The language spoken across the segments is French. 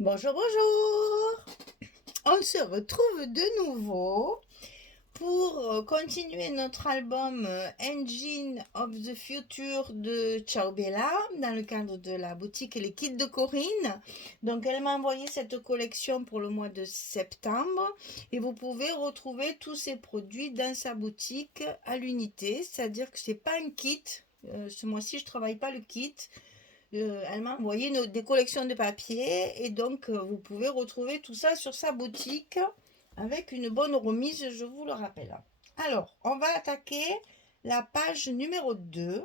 Bonjour, bonjour. On se retrouve de nouveau pour continuer notre album Engine of the Future de Ciao Bella dans le cadre de la boutique Les Kits de Corinne. Donc elle m'a envoyé cette collection pour le mois de septembre et vous pouvez retrouver tous ces produits dans sa boutique à l'unité, c'est-à-dire que c'est pas un kit. Ce mois-ci je travaille pas le kit. Elle m'a envoyé des collections de papier et donc vous pouvez retrouver tout ça sur sa boutique avec une bonne remise, je vous le rappelle. Alors, on va attaquer la page numéro 2,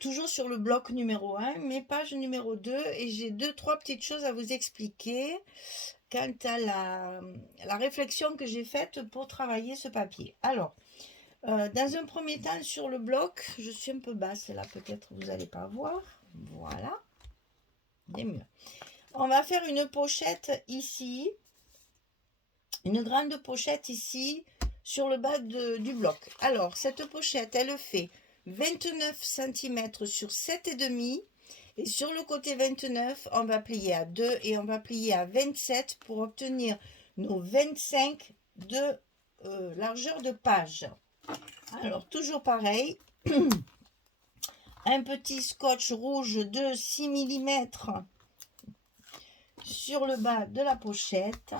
toujours sur le bloc numéro 1, mais page numéro 2, et j'ai trois petites choses à vous expliquer quant à la réflexion que j'ai faite pour travailler ce papier. Alors, dans un premier temps, sur le bloc, je suis un peu basse là, peut-être vous n'allez pas voir. Voilà, c'est mieux. On va faire une pochette ici, une grande pochette ici, sur le bas du bloc. Alors, cette pochette, elle fait 29 cm sur 7,5 et sur le côté 29, on va plier à 2 et on va plier à 27 pour obtenir nos 25 de largeur de page. Alors, toujours pareil, un petit scotch rouge de 6 mm sur le bas de la pochette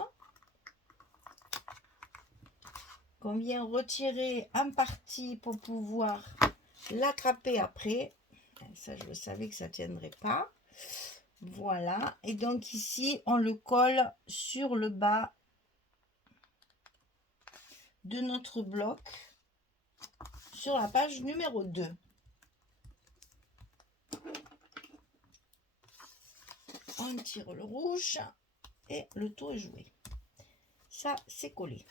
qu'on vient retirer en partie pour pouvoir l'attraper après. Ça, je savais que ça ne tiendrait pas. Voilà, et donc ici on le colle sur le bas de notre bloc sur la page numéro 2. On tire le rouge et le tour est joué. Ça, c'est collé.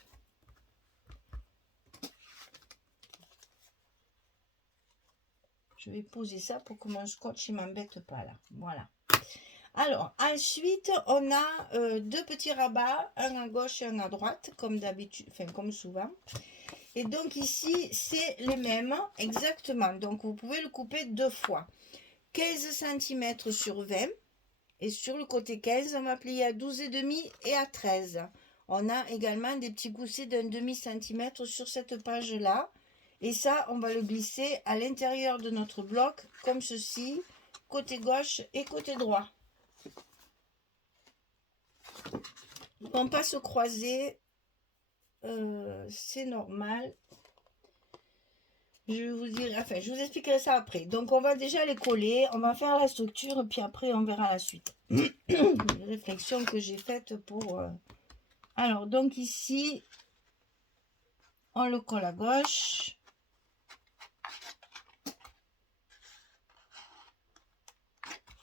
Je vais poser ça pour que mon scotch ne m'embête pas là. Voilà. Alors, ensuite, on a deux petits rabats, un à gauche et un à droite, comme d'habitude, enfin comme souvent. Et donc ici, c'est les mêmes, exactement. Donc, vous pouvez le couper deux fois. 15 cm sur 20. Et sur le côté 15, on va plier à 12,5 et à 13. On a également des petits goussets d'un demi-centimètre sur cette page-là. Et ça, on va le glisser à l'intérieur de notre bloc, comme ceci, côté gauche et côté droit. Ils ne vont pas se croiser, c'est normal. Je vous expliquerai ça après. Donc on va déjà les coller, on va faire la structure, puis après on verra la suite. Une réflexion que j'ai faite pour... Alors donc ici, on le colle à gauche.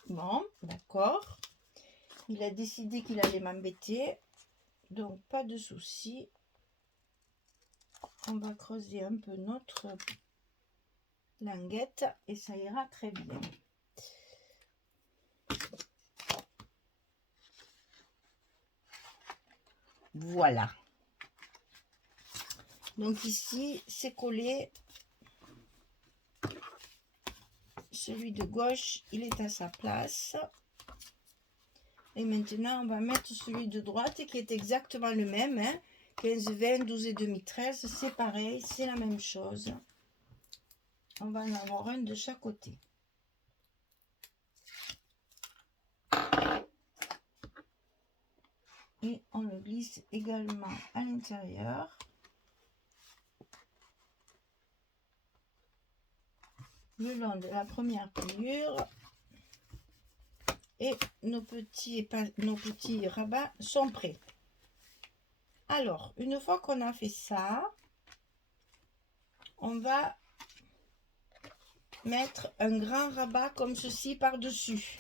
Bon, d'accord. Il a décidé qu'il allait m'embêter, donc pas de souci. On va creuser un peu notre languette et ça ira très bien. Voilà. Donc ici, c'est collé. Celui de gauche, il est à sa place. Et maintenant, on va mettre celui de droite qui est exactement le même. Hein. 15, 20, 12 et demi, 13. C'est pareil, c'est la même chose. On va en avoir un de chaque côté. Et on le glisse également à l'intérieur. Le long de la première pliure. Et nos petits rabats sont prêts. Alors, une fois qu'on a fait ça, on va mettre un grand rabat comme ceci par-dessus.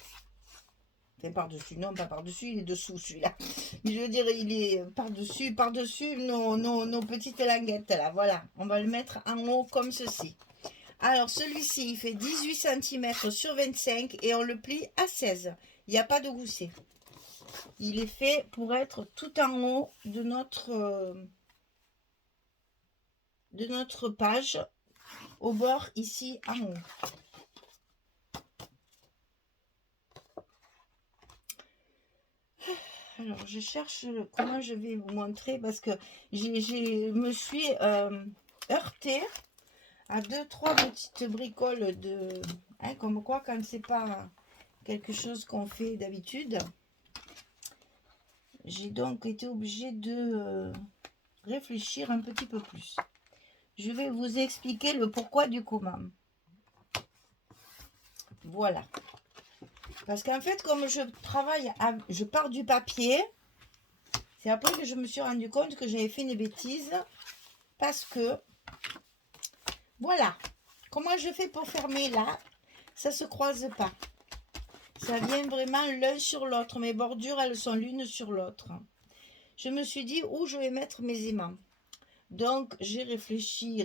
Enfin, par-dessus, non, pas par-dessus, il est dessous celui-là. Mais je veux dire, il est par-dessus nos petites languettes là. Voilà, on va le mettre en haut comme ceci. Alors, celui-ci, il fait 18 cm sur 25 et on le plie à 16. Il n'y a pas de gousset. Il est fait pour être tout en haut de notre page, au bord ici en haut. Alors, je cherche comment je vais vous montrer parce que me suis heurtée à 2-3 petites bricoles de... Hein, comme quoi, quand c'est pas quelque chose qu'on fait d'habitude, j'ai donc été obligée de réfléchir un petit peu plus. Je vais vous expliquer le pourquoi du comment. Voilà. Parce qu'en fait, comme je travaille, je pars du papier, c'est après que je me suis rendu compte que j'avais fait une bêtise. Parce que, voilà, comment je fais pour fermer là, ça se croise pas. Ça vient vraiment l'un sur l'autre. Mes bordures, elles sont l'une sur l'autre. Je me suis dit où je vais mettre mes aimants. Donc, j'ai réfléchi,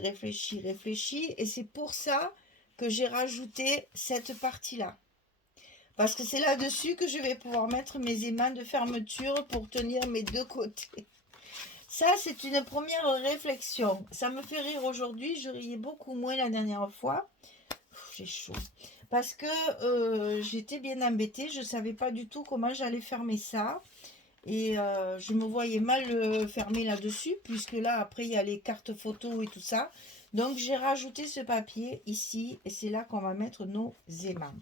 et c'est pour ça que j'ai rajouté cette partie-là. Parce que c'est là-dessus que je vais pouvoir mettre mes aimants de fermeture pour tenir mes deux côtés. Ça, c'est une première réflexion. Ça me fait rire aujourd'hui. Je riais beaucoup moins la dernière fois. J'ai chaud. Parce que j'étais bien embêtée. Je ne savais pas du tout comment j'allais fermer ça. Et je me voyais mal fermer là-dessus. Puisque là, après, il y a les cartes photos et tout ça. Donc, j'ai rajouté ce papier ici. Et c'est là qu'on va mettre nos aimants.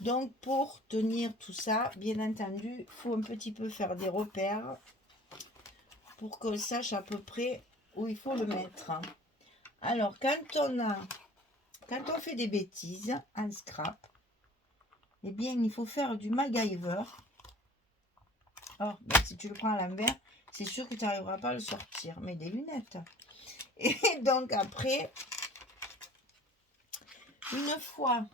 Donc, pour tenir tout ça, bien entendu, il faut un petit peu faire des repères pour qu'on sache à peu près où il faut le mettre. Alors, quand on fait des bêtises en scrap, eh bien, il faut faire du MacGyver. Or, ben, si tu le prends à l'envers, c'est sûr que tu n'arriveras pas à le sortir. Mais des lunettes. Et donc, après, une fois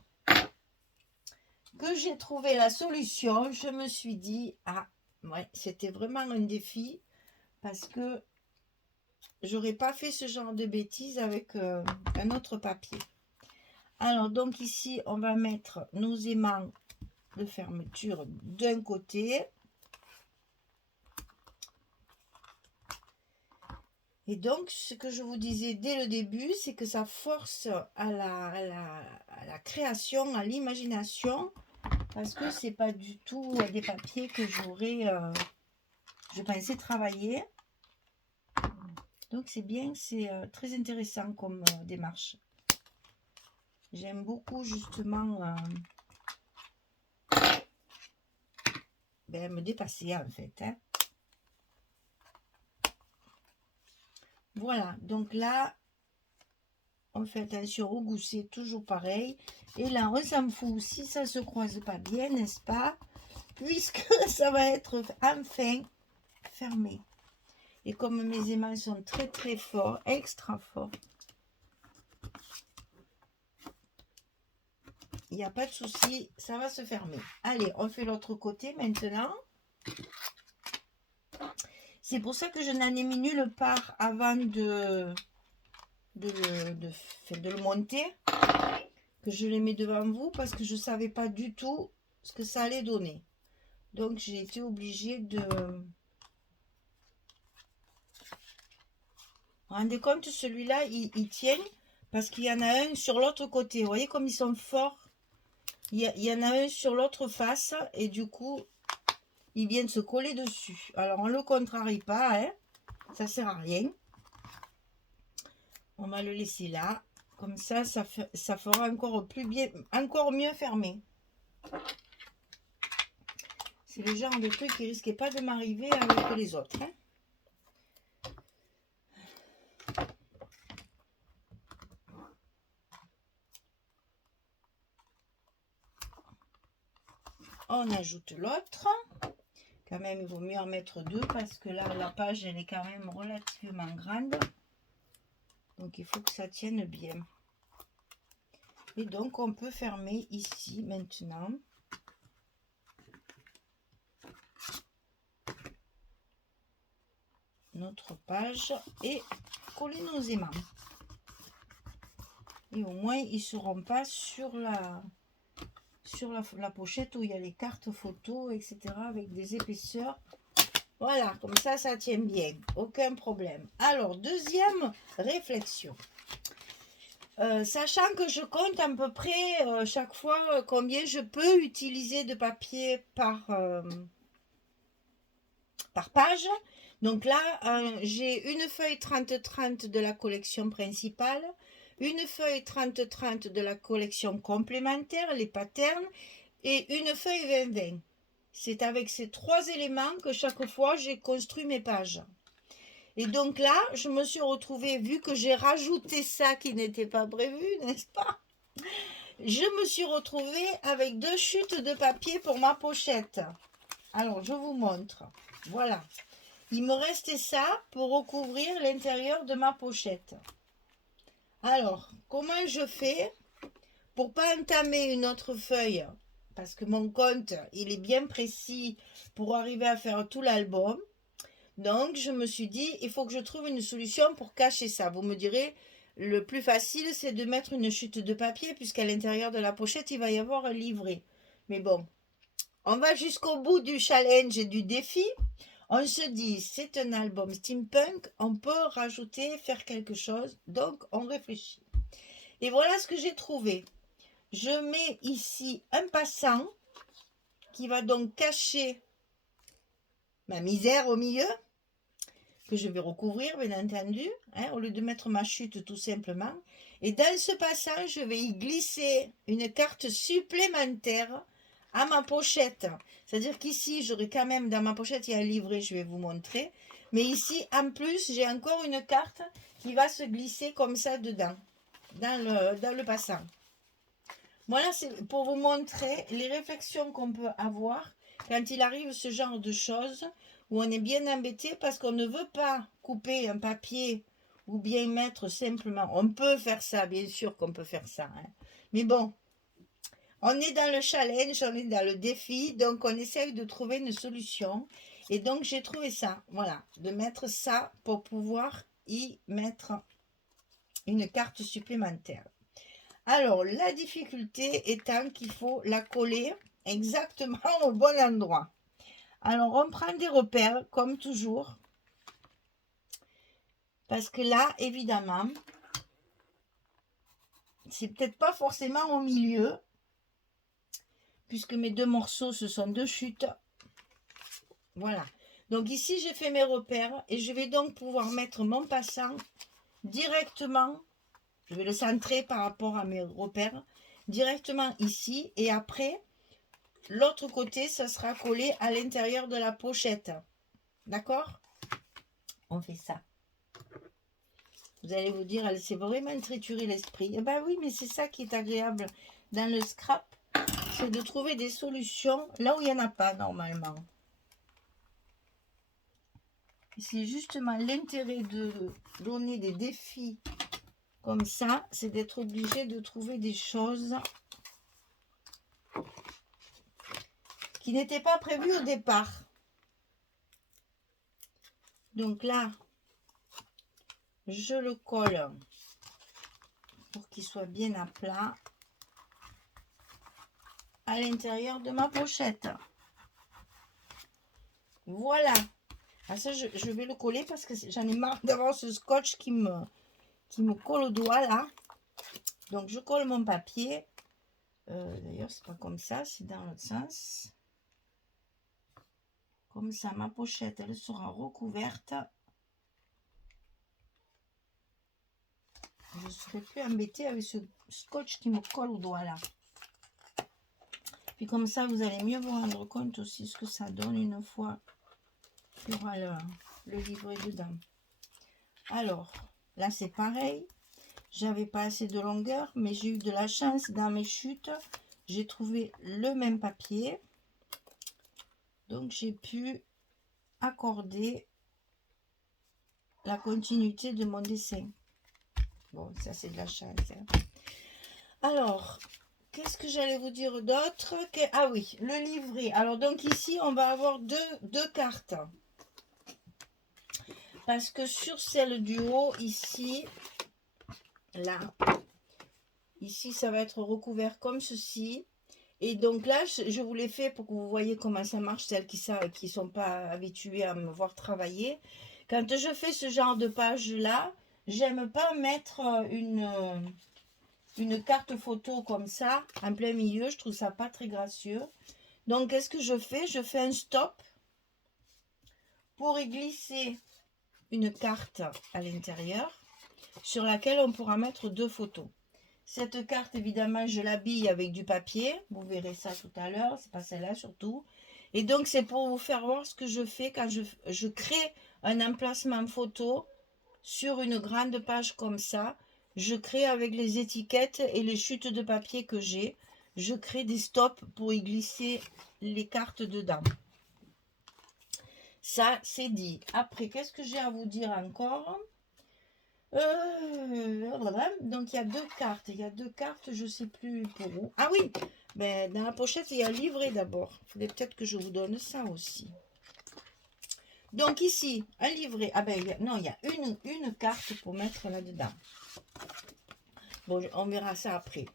que j'ai trouvé la solution, je me suis dit, ah, ouais, c'était vraiment un défi parce que j'aurais pas fait ce genre de bêtises avec un autre papier. Alors, donc ici, on va mettre nos aimants de fermeture d'un côté. Et donc, ce que je vous disais dès le début, c'est que ça force à la création, à l'imagination, parce que c'est pas du tout des papiers que j'aurais, je pensais travailler. Donc, c'est bien, c'est très intéressant comme démarche. J'aime beaucoup justement me dépasser en fait. Hein. Voilà, donc là, on fait attention au gousset, toujours pareil. Et là, on s'en fout si ça se croise pas bien, n'est-ce pas? Puisque ça va être enfin fermé. Et comme mes aimants sont très très forts, extra forts, il n'y a pas de souci, ça va se fermer. Allez, on fait l'autre côté maintenant. C'est pour ça que je n'en ai mis nulle part avant de le monter, que je les mets devant vous, parce que je ne savais pas du tout ce que ça allait donner. Donc, j'ai été obligée de... Vous vous rendez compte, celui-là, il tient, parce qu'il y en a un sur l'autre côté. Vous voyez comme ils sont forts? Il y en a un sur l'autre face, et du coup, ils viennent se coller dessus. Alors, on ne le contrarie pas, hein, ça ne sert à rien. On va le laisser là. Comme ça, ça fera encore plus bien, encore mieux fermé. C'est le genre de truc qui risquait pas de m'arriver avec les autres. Hein. On ajoute l'autre. Quand même, il vaut mieux en mettre deux parce que là, la page, elle est quand même relativement grande. Donc, il faut que ça tienne bien. Et donc, on peut fermer ici maintenant. Notre page et coller nos aimants. Et au moins, ils ne seront pas sur la pochette où il y a les cartes photos, etc. avec des épaisseurs. Voilà, comme ça, ça tient bien. Aucun problème. Alors, deuxième réflexion. Sachant que je compte à peu près chaque fois combien je peux utiliser de papier par par page. Donc là, j'ai une feuille 30-30 de la collection principale, une feuille 30-30 de la collection complémentaire, les patterns, et une feuille 20-20. C'est avec ces 3 éléments que chaque fois j'ai construit mes pages. Et donc là, je me suis retrouvée, vu que j'ai rajouté ça qui n'était pas prévu, n'est-ce pas? Je me suis retrouvée avec 2 chutes de papier pour ma pochette. Alors, je vous montre. Voilà. Il me restait ça pour recouvrir l'intérieur de ma pochette. Alors, comment je fais pour pas entamer une autre feuille? Parce que mon compte, il est bien précis pour arriver à faire tout l'album. Donc, je me suis dit, il faut que je trouve une solution pour cacher ça. Vous me direz, le plus facile, c'est de mettre une chute de papier, puisqu'à l'intérieur de la pochette, il va y avoir un livret. Mais bon, on va jusqu'au bout du challenge et du défi. On se dit, c'est un album steampunk, on peut rajouter, faire quelque chose. Donc, on réfléchit. Et voilà ce que j'ai trouvé. Je mets ici un passant qui va donc cacher ma misère au milieu, que je vais recouvrir bien entendu, au lieu de mettre ma chute tout simplement. Et dans ce passant, je vais y glisser une carte supplémentaire à ma pochette. C'est-à-dire qu'ici, j'aurai quand même, dans ma pochette, il y a un livret, je vais vous montrer. Mais ici, en plus, j'ai encore une carte qui va se glisser comme ça dedans, dans le passant. Voilà, c'est pour vous montrer les réflexions qu'on peut avoir quand il arrive ce genre de choses où on est bien embêté parce qu'on ne veut pas couper un papier ou bien mettre simplement. On peut faire ça, bien sûr qu'on peut faire ça. Mais bon, on est dans le challenge, on est dans le défi, donc on essaye de trouver une solution. Et donc j'ai trouvé ça, voilà, de mettre ça pour pouvoir y mettre une carte supplémentaire. Alors, la difficulté étant qu'il faut la coller exactement au bon endroit. Alors, on prend des repères, comme toujours. Parce que là, évidemment, c'est peut-être pas forcément au milieu. Puisque mes 2 morceaux, ce sont 2 chutes. Voilà. Donc ici, j'ai fait mes repères. Et je vais donc pouvoir mettre mon passant directement. Je vais le centrer par rapport à mes repères. Directement ici. Et après, l'autre côté, ça sera collé à l'intérieur de la pochette. D'accord? On fait ça. Vous allez vous dire, elle s'est vraiment trituré l'esprit. Eh ben oui, mais c'est ça qui est agréable dans le scrap. C'est de trouver des solutions là où il n'y en a pas normalement. C'est justement l'intérêt de donner des défis comme ça, c'est d'être obligé de trouver des choses qui n'étaient pas prévues au départ. Donc là, je le colle pour qu'il soit bien à plat à l'intérieur de ma pochette. Voilà. Ah, ça, je vais le coller parce que j'en ai marre d'avoir ce scotch qui me colle au doigt là. Donc je colle mon papier. D'ailleurs, c'est pas comme ça, c'est dans l'autre sens. Comme ça, ma pochette, elle sera recouverte. Je ne serai plus embêtée avec ce scotch qui me colle au doigt là. Puis comme ça, vous allez mieux vous rendre compte aussi ce que ça donne une fois qu'il y aura le livret dedans. Alors, là c'est pareil. J'avais pas assez de longueur, mais j'ai eu de la chance dans mes chutes. J'ai trouvé le même papier. Donc j'ai pu accorder la continuité de mon dessin. Bon, ça c'est de la chance. Alors, qu'est-ce que j'allais vous dire d'autre? Ah oui, le livret. Alors donc ici, on va avoir deux cartes. Parce que sur celle du haut, ici, là, ici, ça va être recouvert comme ceci. Et donc là, je vous l'ai fait pour que vous voyez comment ça marche, celles qui ne sont pas habituées à me voir travailler. Quand je fais ce genre de page-là, j'aime pas mettre une carte photo comme ça, en plein milieu. Je trouve ça pas très gracieux. Donc, qu'est-ce que je fais? Je fais un stop pour y glisser une carte à l'intérieur sur laquelle on pourra mettre 2 photos. Cette carte, évidemment, je l'habille avec du papier. Vous verrez ça tout à l'heure. C'est pas celle-là surtout. Et donc, c'est pour vous faire voir ce que je fais quand je crée un emplacement photo sur une grande page comme ça. Je crée avec les étiquettes et les chutes de papier que j'ai. Je crée des stops pour y glisser les cartes dedans. Ça, c'est dit. Après, qu'est-ce que j'ai à vous dire encore ? Donc, il y a 2 cartes. Il y a 2 cartes, je ne sais plus pour où. Ah oui, ben, dans la pochette, il y a un livret d'abord. Il faudrait peut-être que je vous donne ça aussi. Donc, ici, un livret. Ah ben, non, il y a une carte pour mettre là-dedans. Bon, on verra ça après.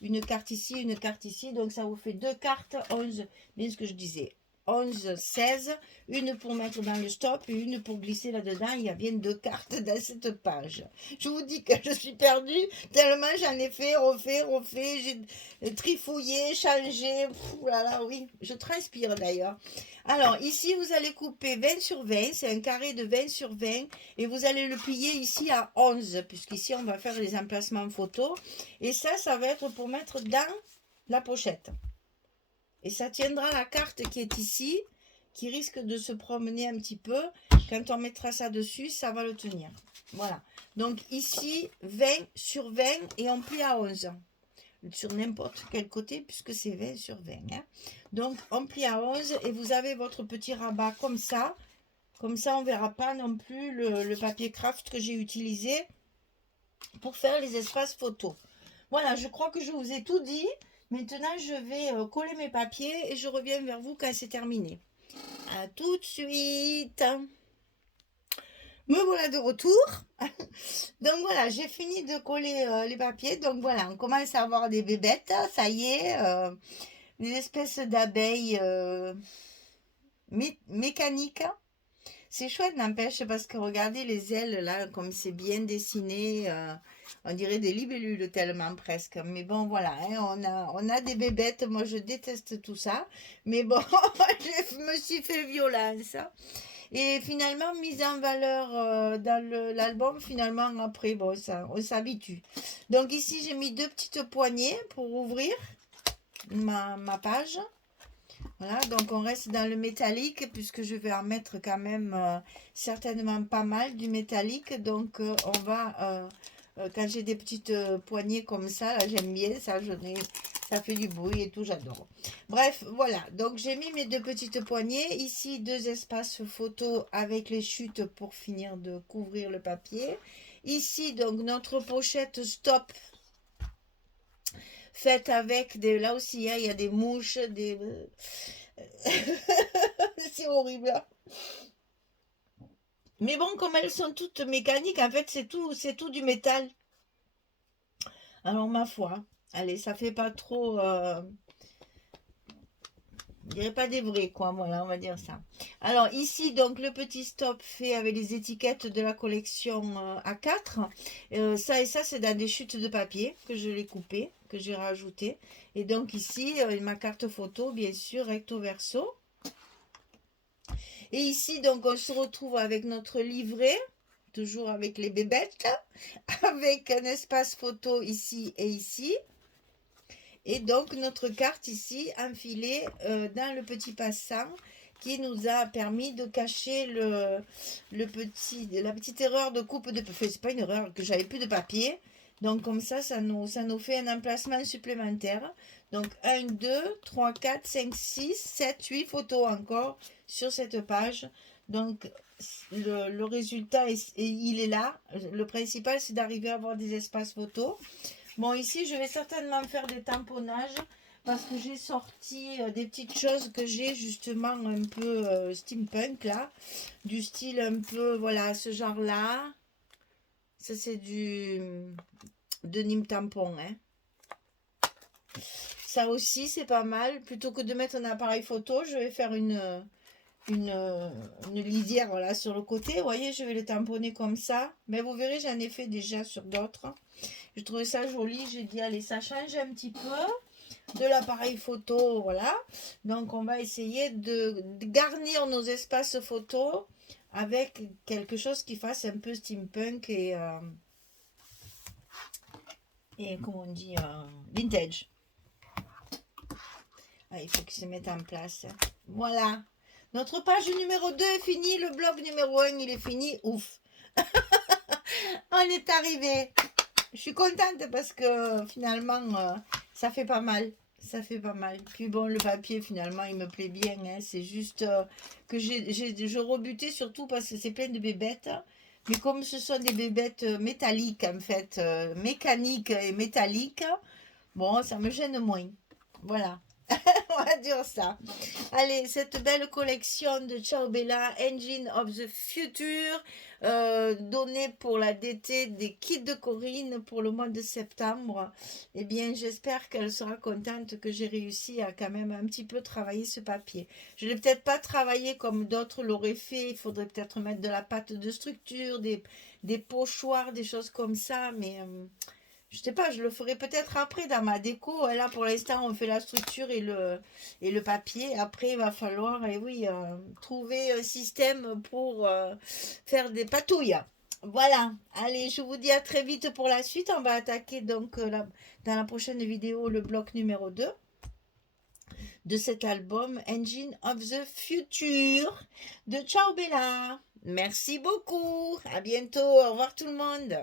Une carte ici, une carte ici. Donc, ça vous fait 2 cartes, 11. Bien ce que je disais. 11, 16, une pour mettre dans le stop et une pour glisser là-dedans. Il y a bien 2 cartes dans cette page. Je vous dis que je suis perdue tellement j'en ai fait, refait, j'ai trifouillé, changé. Voilà, oui, je transpire d'ailleurs. Alors, ici, vous allez couper 20 sur 20, c'est un carré de 20 sur 20 et vous allez le plier ici à 11, puisqu'ici, on va faire les emplacements photos. Et ça va être pour mettre dans la pochette. Et ça tiendra la carte qui est ici, qui risque de se promener un petit peu. Quand on mettra ça dessus, ça va le tenir. Voilà. Donc ici, 20 sur 20 et on plie à 11. Sur n'importe quel côté, puisque c'est 20 sur 20. Hein. Donc on plie à 11 et vous avez votre petit rabat comme ça. Comme ça, on ne verra pas non plus le papier craft que j'ai utilisé pour faire les espaces photos. Voilà, je crois que je vous ai tout dit. Maintenant, je vais coller mes papiers et je reviens vers vous quand c'est terminé. À tout de suite. Me voilà de retour. Donc voilà, j'ai fini de coller les papiers. Donc voilà, on commence à avoir des bébêtes. Ça y est, des espèces d'abeilles mécaniques. C'est chouette, n'empêche, parce que regardez les ailes là, comme c'est bien dessiné. On dirait des libellules tellement presque. Mais bon, voilà, hein, on a des bébêtes. Moi, je déteste tout ça. Mais bon, je me suis fait violence. Et finalement, mise en valeur dans l'album, finalement, après, bon, ça, on s'habitue. Donc ici, j'ai mis 2 petites poignées pour ouvrir ma page. Voilà, donc on reste dans le métallique puisque je vais en mettre quand même certainement pas mal du métallique. Donc on va, quand j'ai des petites poignées comme ça, là j'aime bien ça, ça fait du bruit et tout, j'adore. Bref, voilà, donc j'ai mis mes 2 petites poignées. Ici, 2 espaces photos avec les chutes pour finir de couvrir le papier. Ici, donc notre pochette stop. Faite avec des... Là aussi, hein, il y a des mouches, des... c'est horrible. Mais bon, comme elles sont toutes mécaniques, en fait, c'est tout du métal. Alors, ma foi, allez, ça fait pas trop... Je dirais pas des vrais, quoi, voilà, on va dire ça. Alors, ici, donc, le petit stop fait avec les étiquettes de la collection A4. Ça et ça, c'est dans des chutes de papier que je l'ai coupé, que j'ai rajouté. Et donc, ici, ma carte photo, bien sûr, recto verso. Et ici, donc, on se retrouve avec notre livret, toujours avec les bébêtes, avec un espace photo ici et ici. Et donc, notre carte ici, enfilée dans le petit passant qui nous a permis de cacher la petite erreur de coupe de... Enfin, c'est pas une erreur, que j'avais plus de papier. Donc, comme ça nous fait un emplacement supplémentaire. Donc, 1, 2, 3, 4, 5, 6, 7, 8 photos encore sur cette page. Donc, le résultat, il est là. Le principal, c'est d'arriver à avoir des espaces photos. Bon, ici, je vais certainement faire des tamponnages parce que j'ai sorti des petites choses que j'ai justement un peu steampunk, là. Du style un peu, voilà, ce genre-là. Ça, c'est de Nîmes Tampon, hein. Ça aussi, c'est pas mal. Plutôt que de mettre un appareil photo, je vais faire une lisière, voilà, sur le côté. Vous voyez, je vais le tamponner comme ça. Mais vous verrez, j'en ai fait déjà sur d'autres. Je trouvais ça joli. J'ai dit, allez, ça change un petit peu. de l'appareil photo, voilà. Donc on va essayer de garnir nos espaces photo avec quelque chose qui fasse un peu steampunk et comment on dit, vintage. Ah, il faut qu'il se mette en place. Voilà. Notre page numéro 2 est finie, le blog numéro 1 il est fini, ouf. On est arrivé. Je suis contente parce que finalement, ça fait pas mal. Ça fait pas mal. Puis bon, le papier, finalement, il me plaît bien. Hein. C'est juste que je rebutais surtout parce que c'est plein de bébêtes. Mais comme ce sont des bébêtes métalliques, en fait, mécaniques et métalliques, bon, ça me gêne moins. Voilà. On va dire ça. Allez, cette belle collection de Ciao Bella, Engine of the Future, donnée pour la DT des kits de Corinne pour le mois de septembre. Eh bien, j'espère qu'elle sera contente que j'ai réussi à quand même un petit peu travailler ce papier. Je ne l'ai peut-être pas travaillé comme d'autres l'auraient fait. Il faudrait peut-être mettre de la pâte de structure, des pochoirs, des choses comme ça, mais... je sais pas, je le ferai peut-être après dans ma déco. Là, pour l'instant, on fait la structure et le papier. Après, il va falloir, eh oui, trouver un système pour faire des patouilles. Voilà. Allez, je vous dis à très vite pour la suite. On va attaquer donc dans la prochaine vidéo le bloc numéro 2 de cet album Engine of the Future de Ciao Bella. Merci beaucoup. À bientôt. Au revoir tout le monde.